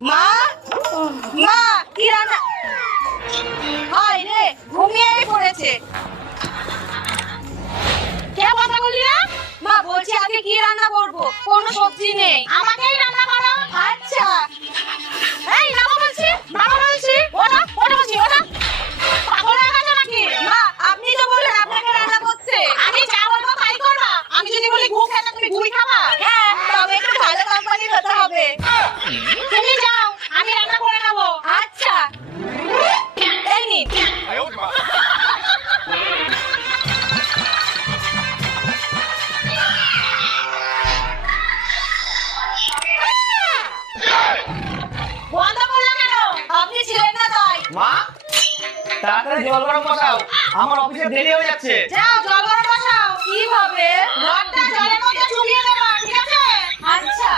মা, মা কি রান্না? হায় রে, ঘুমিয়েই পড়েছে। কে কথা বললি না? মা বলছি আজকে কি রান্না করব? কোনো সবজি নেই। আমাকেই রান্না করো। আচ্ছা। এই নামো বলছি, নামো বলছি। ওটা বলছি, ওটা। পাগল হয়ে গেছো নাকি? মা আপনি তো বললেন আপনাকে রান্না করতে। আমি যা বলবো তাই করবা। আমি যদি বলি ঘুম খেতে তুমি ঘুই খাবা? হ্যাঁ, তবে একটু ভালো কোম্পানির হতে হবে। তুমি যাও, আমি রান্না করে নেবো। আচ্ছা। এই নিন। বন্ধ করলাম কেন? আপনি ছিলেন না তাই। মা তাড়াতাড়ি জল গরম বসাও, আমার অফিসে দেরি হয়ে যাচ্ছে। যাও জল গরম বসাও। কিভাবে? রডটা জলের মধ্যে চুবিয়ে দেবা, ঠিক আছে? আচ্ছা।